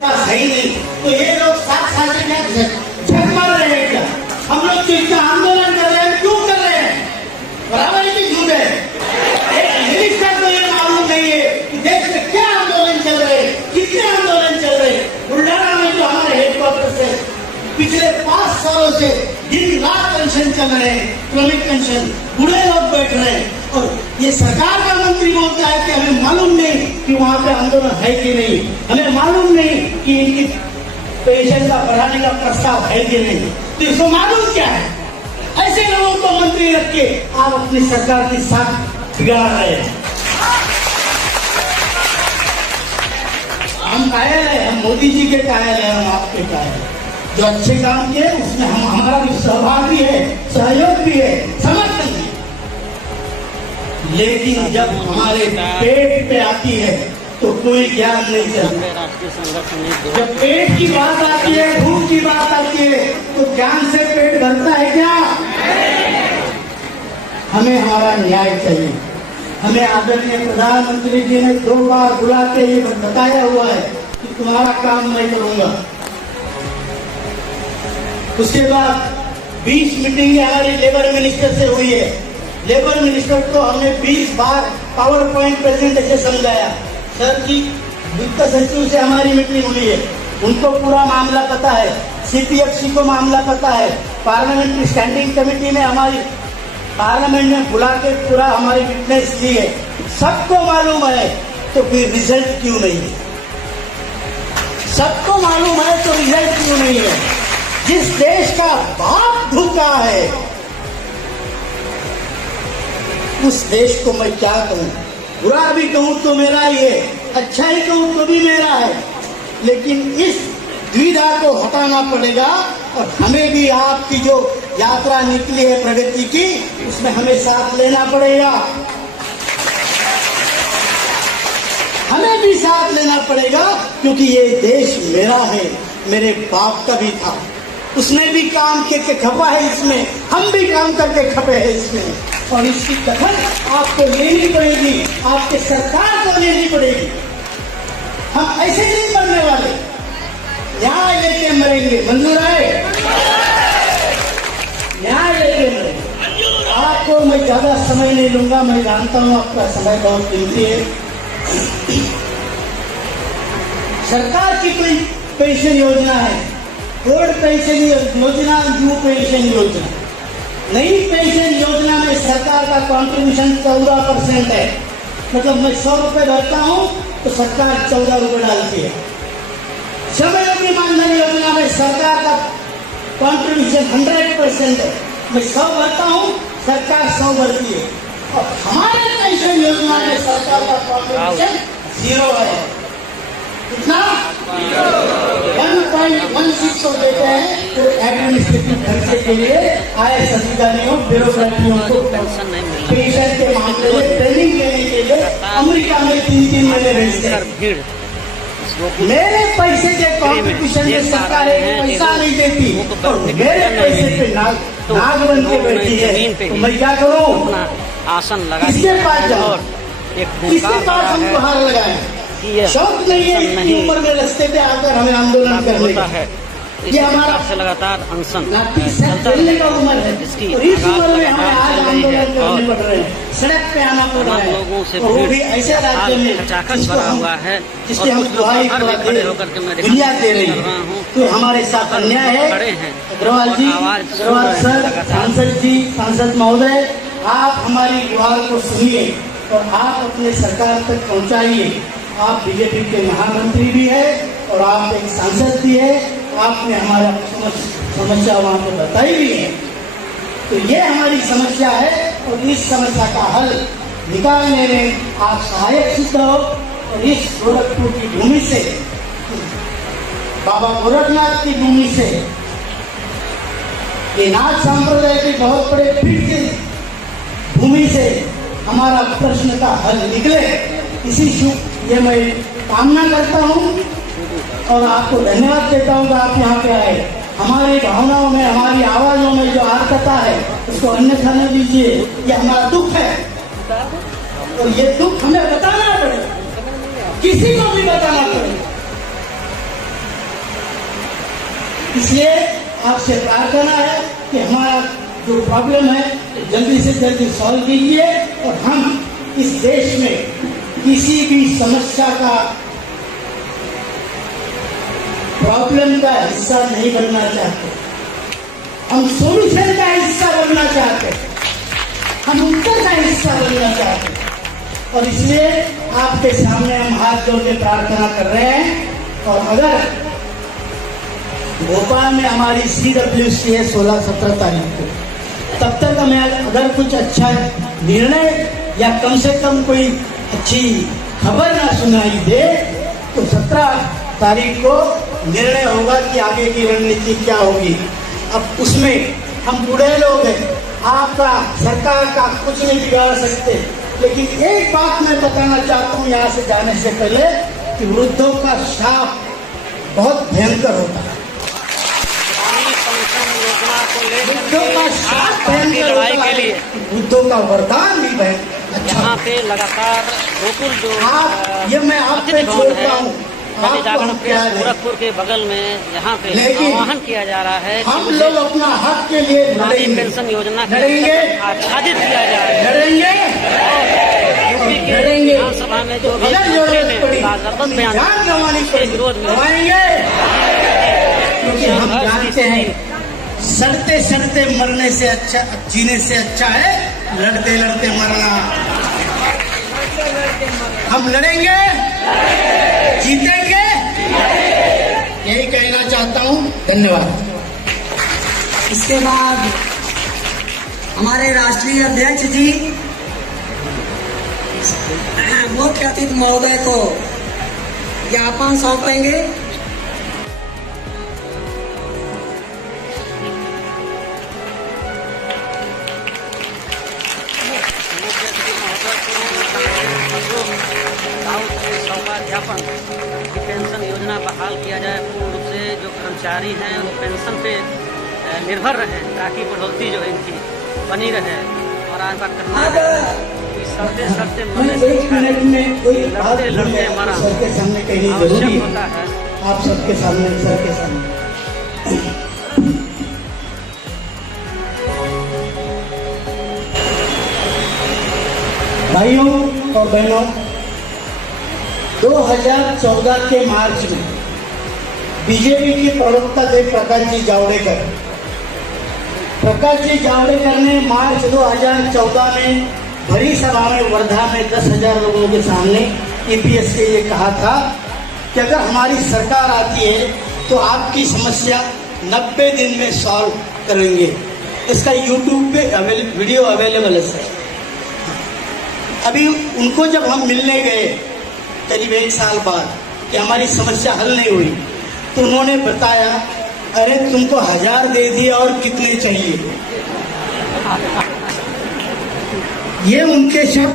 है ही नहीं, तो ये लोग साथ झक मार रहे हैं क्या? हम लोग जो इतना आंदोलन कर रहे हैं, क्यों कर रहे हैं? बराबर है कि झूठ है? मिनिस्टर को ये मालूम नहीं है कि देश में क्या आंदोलन चल रहे हैं, कितने आंदोलन चल रहे हैं। बुल्ढाना में जो हमारे हेडक्वार्टर से पिछले 5 सालों से दिन रात पेंशन चल रहे हैं, श्रमिक पेंशन, बूढ़े लोग बैठ रहे हैं, और ये सरकार का मंत्री बोलता है कि हमें मालूम नहीं कि वहां पे आंदोलन है कि नहीं, हमें मालूम नहीं कि इनकी पेंशन का बढ़ाने का प्रस्ताव है कि नहीं। तो इसको मालूम क्या है? ऐसे लोगों को मंत्री रख के आप अपनी सरकार की साथ बिगाड़ रहे हैं। हम कायल है, हम मोदी जी के कायल है, हम आपके कायल है। जो अच्छे काम किए उसमें हमारा भी सहभाग भी है, सहयोग भी है, समर्थन भी। लेकिन जब हमारे पेट पे आती है तो कोई ज्ञान नहीं चलता। जब पेट की बात आती है, भूख की बात आती है, तो ज्ञान से पेट भरता है क्या? हमें हमारा न्याय चाहिए। हमें आदरणीय प्रधानमंत्री जी ने 2 बार बुला के ये बताया हुआ है कि तुम्हारा काम मैं करूंगा। उसके बाद 20 मीटिंगें हमारी लेबर मिनिस्टर से हुई है। लेबर मिनिस्टर को हमने 20 बार पावर पॉइंट प्रेजेंटेशन समझाया। सर जी, वित्त सचिव से हमारी मीटिंग हुई है, उनको पूरा मामला पता है, सीपीएफसी को मामला पता है, पार्लियामेंट्री स्टैंडिंग कमेटी में हमारी पार्लियामेंट में बुला के पूरा हमारी विटनेस ली है, सबको मालूम है। तो फिर रिजल्ट क्यों नहीं है? सबको मालूम है तो रिजल्ट क्यों नहीं है? जिस देश का बाप भूखा है उस देश को मैं क्या कहूं? बुरा भी कहूं तो मेरा ही है, अच्छा ही कहूं तो भी मेरा है। लेकिन इस द्विधा को हटाना पड़ेगा, और हमें भी आपकी जो यात्रा निकली है प्रगति की, उसमें हमें साथ लेना पड़ेगा। हमें भी साथ लेना पड़ेगा, क्योंकि ये देश मेरा है, मेरे बाप का भी था, उसने भी काम करके खपा है इसमें, हम भी काम करके खपे हैं इसमें, और इसकी कथन आपको लेनी पड़ेगी, आपके सरकार को लेनी पड़ेगी। हम ऐसे नहीं मरने वाले, न्याय लेके मरेंगे। मंजूर है? न्याय लेके मरेंगे। आपको मैं ज्यादा समय नहीं लूंगा, मैं जानता हूं आपका समय बहुत कीमती है। सरकार की कोई पेंशन योजना है, ओल्ड पेंशन योजना, न्यू पेंशन योजना। नई पेंशन योजना में सरकार का कॉन्ट्रीब्यूशन 14% है, मतलब मैं 100 रुपए भरता हूं तो सरकार 14 रुपए डालती है। श्रमयोगी मानधन योजना में सरकार का कॉन्ट्रीब्यूशन 100% है, मैं 100 भरता हूं, सरकार 100 भरती है। और हमारे पेंशन योजना में सरकार का कॉन्ट्रीब्यूशन 0 है। कितना? 1.16 देते हैं तो एडमिनिस्ट्रेटिव खर्चे के लिए आईएएस अधिकारियों, ब्यूरोक्रेटियों को पेंशन के मामले में ट्रेनिंग देने के लिए अमेरिका में 3 महीने भेजते हैं। मेरे पैसे के कॉम्पिटिशन में सरकार पैसा नहीं देती, और मेरे पैसे पे नाग बन के बैठी है, तो मैं क्या करूँ? आसन लगा, किसके पास जाओ, किसके पास हम गुहार लगाए? शौक नहीं है इतनी उम्र में रास्ते पे आकर हमें आंदोलन करने का है। ये हमारा से लगातार अनशन चलने का उम्र है, और इस उम्र में हमें आज आंदोलन करने पड़ रहे हैं, सड़क पे आना पड़ रहा है, लोगों से वो भी ऐसे राज्य में भरा हुआ है, जिसके हम दुआई दुनिया दे रही है। तो हमारे साथ अन्याय है। अग्रवाल जी, अग्रवाल सर, सांसद जी, सांसद महोदय, आप हमारी गुहार को सुनिए और आप अपने सरकार तक पहुंचाइए। आप बीजेपी के महामंत्री भी है और आप एक सांसद भी है, आपने हमारा समस्या वहां पे बताई भी है। तो ये हमारी समस्या है, और इस समस्या का हल निकालने में आप सहायक सिद्ध हो। और इस गोरखपुर की भूमि से, बाबा गोरखनाथ की भूमि से, ये नाथ संप्रदाय के बहुत बड़े पीठ की भूमि से हमारा प्रश्न का हल निकले, इसी शुभ ये मैं कामना करता हूँ, और आपको धन्यवाद देता हूँ कि आप यहाँ पे आए। हमारी भावनाओं में, हमारी आवाजों में जो आर्तता है उसको अन्यथा न दीजिए, ये हमारा दुख है, और ये दुख हमें बताना पड़ेगा, किसी को भी बताना पड़ेगा। इसलिए आपसे प्रार्थना है कि हमारा जो प्रॉब्लम है जल्दी से जल्दी सॉल्व कीजिए और हम इस देश में किसी भी समस्या का प्रॉब्लम का हिस्सा नहीं बनना चाहते। हम सोल्यूशन का हिस्सा बनना चाहते, हम उत्तर का हिस्सा बनना चाहते और इसलिए आपके सामने हम हाथ जोड़ के प्रार्थना कर रहे हैं। और अगर भोपाल में हमारी CWC है 16-17 तारीख को, तब तक हमें अगर कुछ अच्छा निर्णय या कम से कम कोई अच्छी खबर ना सुनाई दे तो 17 तारीख को निर्णय होगा कि आगे की रणनीति क्या होगी। अब उसमें हम बूढ़े लोग हैं, आपका सरकार का कुछ नहीं बिगाड़ सकते, लेकिन एक बात मैं बताना चाहता हूँ यहाँ से जाने से पहले कि वृद्धों का श्राप बहुत भयंकर होता है। वृद्धों का श्राप भयंकर होता है, वृद्धों का वरदान भी भयंकर। यहाँ पे लगातार गोकुल जो ये मैं आपसे छोड़ता हूँ, जागरण के गोरखपुर के बगल में यहाँ पे आह्वान किया जा रहा है हम लोग अपना हक के लिए नारी पेंशन योजना लड़ेंगे, आच्छादित किया जा रहा है, लड़ेंगे यूपी के विधानसभा में जो भी बाजारबंद बयान के विरोध में क्योंकि हम जानते हैं सड़ते सड़ते मरने से अच्छा, जीने से अच्छा है लड़ते लड़ते मरना। हम लड़ेंगे, जीतेंगे, यही कहना चाहता हूँ। धन्यवाद। इसके बाद हमारे राष्ट्रीय अध्यक्ष जी मुख्य अतिथि महोदय को ज्ञापन सौंपेंगे। ज्ञापन की पेंशन योजना बहाल किया जाए, पूर्ण रूप से जो कर्मचारी हैं वो पेंशन पे निर्भर रहे ताकि बढ़ोतरी जो है इनकी बनी रहे। और आज बात करना सड़ते सड़ते लड़ते लड़ते हमारा सबके सामने कहनी जरूरी होता है। आप सबके सामने, सर के सामने भाइयों और बहनों, 2014 के मार्च में बीजेपी के प्रवक्ता थे प्रकाश जी जावड़ेकर ने मार्च 2014 में भरी सभा में वर्धा में 10,000 लोगों के सामने EPS के ये कहा था कि अगर हमारी सरकार आती है तो आपकी समस्या 90 दिन में सॉल्व करेंगे। इसका YouTube पे वीडियो अवेलेबल है सर। अभी उनको जब हम मिलने गए करीब 1 साल बाद कि हमारी समस्या हल नहीं हुई तो उन्होंने बताया, अरे तुमको 1000 दे दिए और कितने चाहिए। ये उनके शब्द